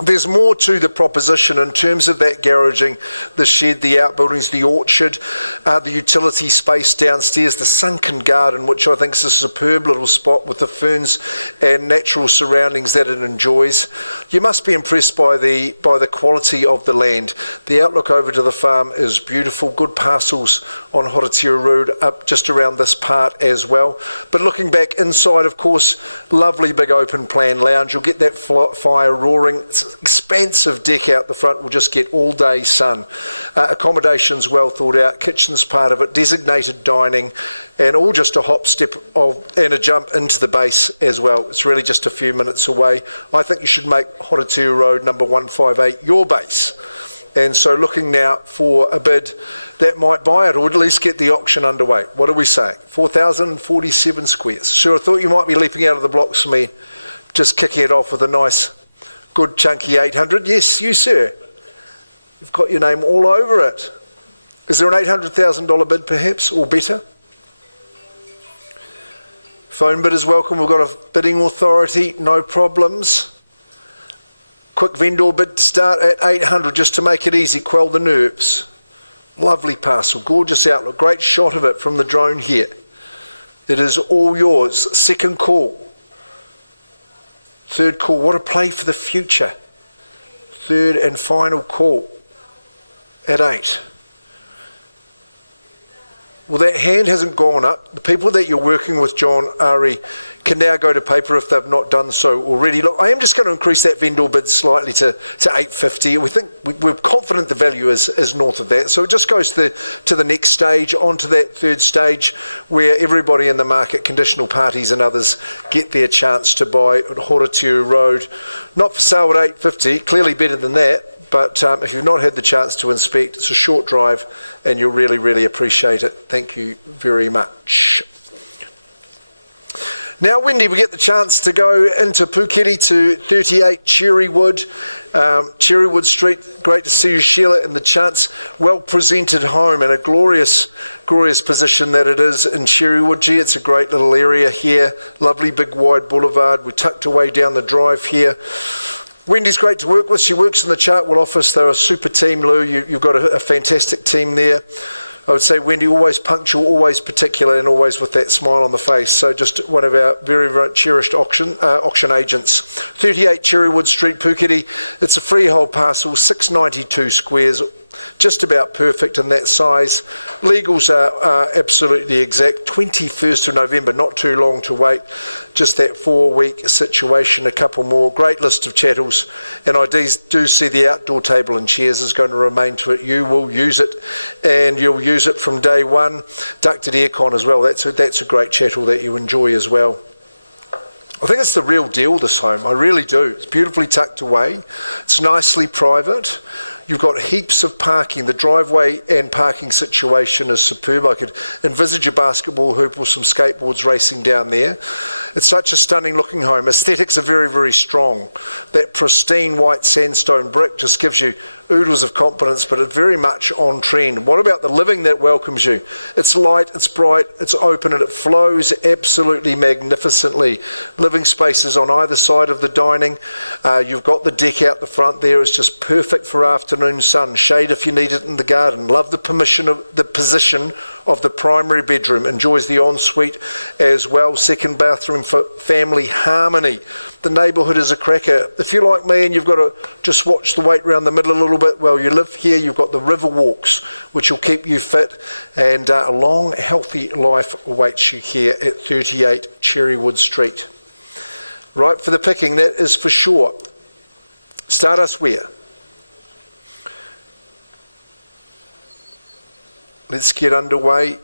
there's more to the proposition in terms of that garaging, the shed, the outbuildings, the orchard, the utility space downstairs, the sunken garden, which I think is a superb little spot with the ferns and natural surroundings that it enjoys. You must be impressed by the quality of the land. The outlook over to the farm is beautiful. Good parcels on Horatiu Road up just around this part as well. But looking back inside, of course, lovely big open plan lounge. You'll get that fire roaring. Expansive deck out the front, will just get all day sun. Accommodations well thought out, kitchen's part of it, designated dining, and all just a hop, step and a jump into the base as well. It's really just a few minutes away. I think you should make Horatiu Road number 158 your base. And so looking now for a bid that might buy it, or at least get the auction underway. What are we saying? 4,047 squares. Sure, I thought you might be leaping out of the blocks for me, just kicking it off with a nice good chunky 800. Yes, you sir. You've got your name all over it. Is there an $800,000 bid perhaps, or better? Phone bid is welcome. We've got a bidding authority, no problems. Quick vendor bid to start at 800 just to make it easy, quell the nerves. Lovely parcel, gorgeous outlook, great shot of it from the drone here. It is all yours. Second call. Third call. What a play for the future. Third and final call at 8. Well, that hand hasn't gone up. The people that you're working with, John, Ari, can now go to paper if they've not done so already. Look, I am just going to increase that vendor bid slightly to 850. We think we're confident the value is north of that. So it just goes to the next stage, onto that third stage where everybody in the market, conditional parties and others, get their chance to buy at Horatiu Road. Not for sale at 850, clearly better than that. But if you've not had the chance to inspect, it's a short drive and you'll really, really appreciate it. Thank you very much. Now, Wendy, we get the chance to go into Puketi to 38 Cherrywood, Cherrywood Street. Great to see you, Sheila, and the chance. Well presented home and a glorious, glorious position that it is in Cherrywood. Gee, it's a great little area here. Lovely big wide boulevard. We're tucked away down the drive here. Wendy's great to work with. She works in the Chartwell office. They're a super team, Lou. You've got a fantastic team there. I would say Wendy, always punctual, always particular, and always with that smile on the face. So just one of our very, very cherished auction agents. 38 Cherrywood Street, Puketi. It's a freehold parcel, 692 squares. Just about perfect in that size. Legals are absolutely exact. 21st of November, not too long to wait. Just that 4-week situation, a couple more. Great list of chattels. And I do see the outdoor table and chairs is going to remain to it. You will use it, and you'll use it from day one. Ducted aircon as well. That's a great chattel that you enjoy as well. I think it's the real deal, this home. I really do. It's beautifully tucked away. It's nicely private. You've got heaps of parking. The driveway and parking situation is superb. I could envisage a basketball hoop or some skateboards racing down there. It's such a stunning looking home. Aesthetics are very, very strong. That pristine white sandstone brick just gives you oodles of confidence, but it's very much on trend. What about the living that welcomes you? It's light, it's bright, it's open, and it flows absolutely magnificently. Living spaces on either side of the dining. You've got the deck out the front there. It's just perfect for afternoon sun. Shade if you need it in the garden. Love the position of the primary bedroom. Enjoys the ensuite as well. Second bathroom for family harmony. The neighbourhood is a cracker. If you're like me and you've got to just watch the weight around the middle a little bit, well, you live here, you've got the river walks, which will keep you fit, and a long, healthy life awaits you here at 38 Cherrywood Street. Right for the picking, that is for sure. Start us where? Let's get underway.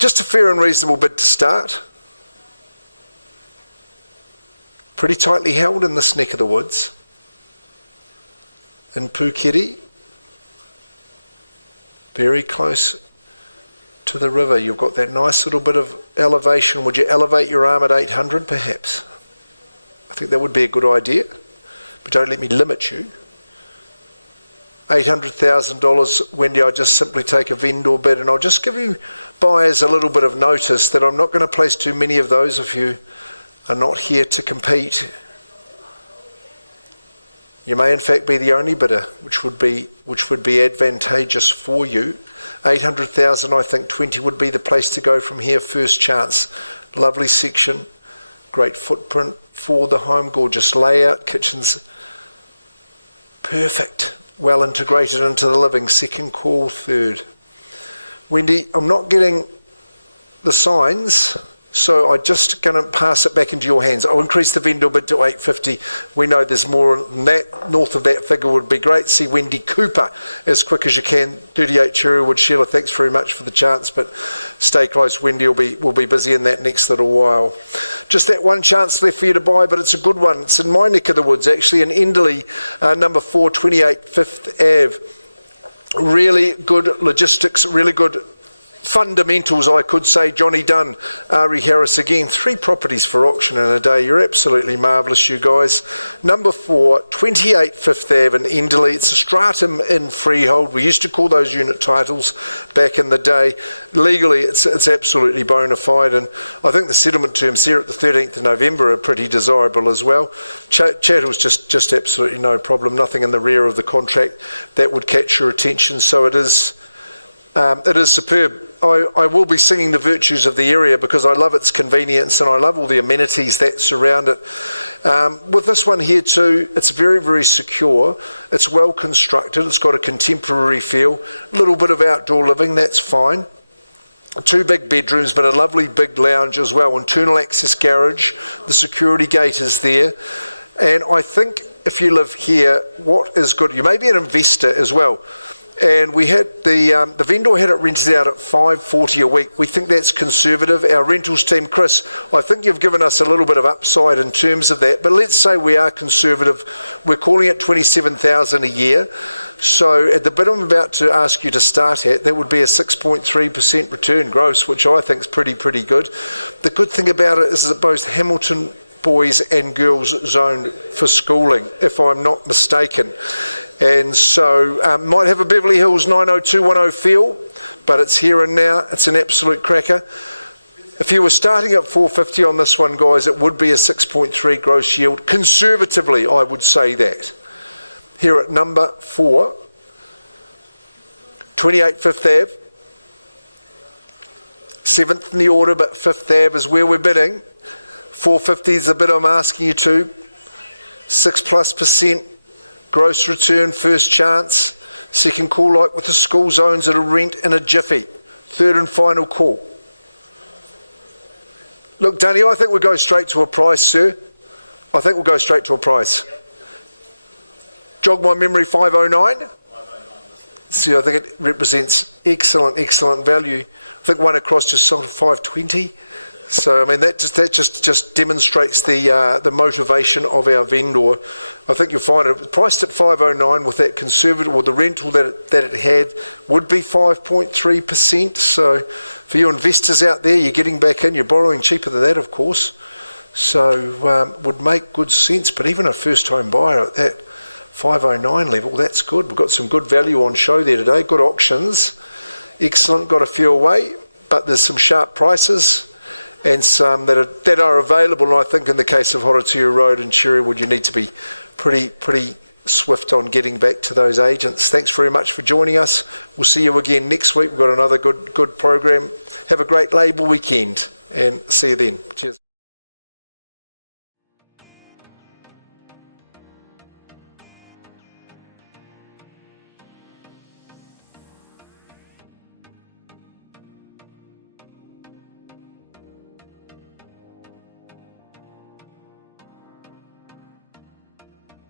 Just a fair and reasonable bid to start. Pretty tightly held in this neck of the woods. In Puketi. Very close to the river. You've got that nice little bit of elevation. Would you elevate your arm at 800 perhaps? I think that would be a good idea. But don't let me limit you. $800,000, Wendy, I just simply take a vendor bid, and I'll just give you buyers a little bit of notice that I'm not going to place too many of those if you are not here to compete. You may in fact be the only bidder, which would be advantageous for you. 800,000, I think 20 would be the place to go from here. First chance. Lovely section, great footprint for the home, gorgeous layout, kitchens perfect, well integrated into the living. Second call, third. Wendy, I'm not getting the signs, so I'm just going to pass it back into your hands. I'll increase the vendor bid to 850. We know there's more than that. North of that figure would be great. See Wendy Cooper as quick as you can. 38 Cherrywood. Sheila, thanks very much for the chance, but stay close. Wendy will be busy in that next little while. Just that one chance left for you to buy, but it's a good one. It's in my neck of the woods, actually, in Enderley, number 428 Fifth Ave. Really good logistics, really good fundamentals, I could say. Johnny Dunn, Ari Harris again. 3 properties for auction in a day. You're absolutely marvellous, you guys. Number 4, 28 Fifth Ave in Enderley. It's a stratum in freehold. We used to call those unit titles back in the day. Legally, it's absolutely bona fide, and I think the settlement terms here at the 13th of November are pretty desirable as well. Chattel's just absolutely no problem. Nothing in the rear of the contract that would catch your attention, so it is superb. I will be singing the virtues of the area because I love its convenience and I love all the amenities that surround it. With this one here too, it's very, very secure. It's well constructed. It's got a contemporary feel. A little bit of outdoor living, that's fine. 2 big bedrooms, but a lovely big lounge as well. Internal access garage. The security gate is there. And I think if you live here, what is good, you may be an investor as well. And we had the vendor had it rented out at $540 a week. We think that's conservative. Our rentals team, Chris, I think you've given us a little bit of upside in terms of that. But let's say we are conservative. We're calling it $27,000 a year. So at the bid I'm about to ask you to start at, that would be a 6.3% return gross, which I think is pretty good. The good thing about it is that both Hamilton boys and girls zoned for schooling, if I'm not mistaken. And so might have a Beverly Hills 90210 feel, but it's here and now. It's an absolute cracker. If you were starting at $450 on this one, guys, it would be a 6.3 gross yield. Conservatively, I would say that. Here at number 4, 28 Fifth Ave. 7th in the order, but Fifth Ave is where we're bidding. 450 is the bid I'm asking you to. 6+% gross return, first chance. Second call, like with the school zones at a rent in a jiffy. Third and final call. Look, Danny, I think we'll go straight to a price, sir. I think we'll go straight to a price. Jog my memory, 509. See, I think it represents excellent value. I think one across just sold at 520. So I mean that just demonstrates the motivation of our vendor. I think you'll find it priced at 509 with that conservative, or the rental that it had would be 5.3%. So for you investors out there, you're getting back in. You're borrowing cheaper than that, of course. So would make good sense. But even a first-time buyer at that 509 level, that's good. We've got some good value on show there today. Good auctions, excellent. Got a few away, but there's some sharp prices. And some that are available, and I think in the case of Horatiu Road and Cherrywood, you need to be pretty swift on getting back to those agents. Thanks very much for joining us. We'll see you again next week. We've got another good program. Have a great Labor weekend, and see you then. Cheers.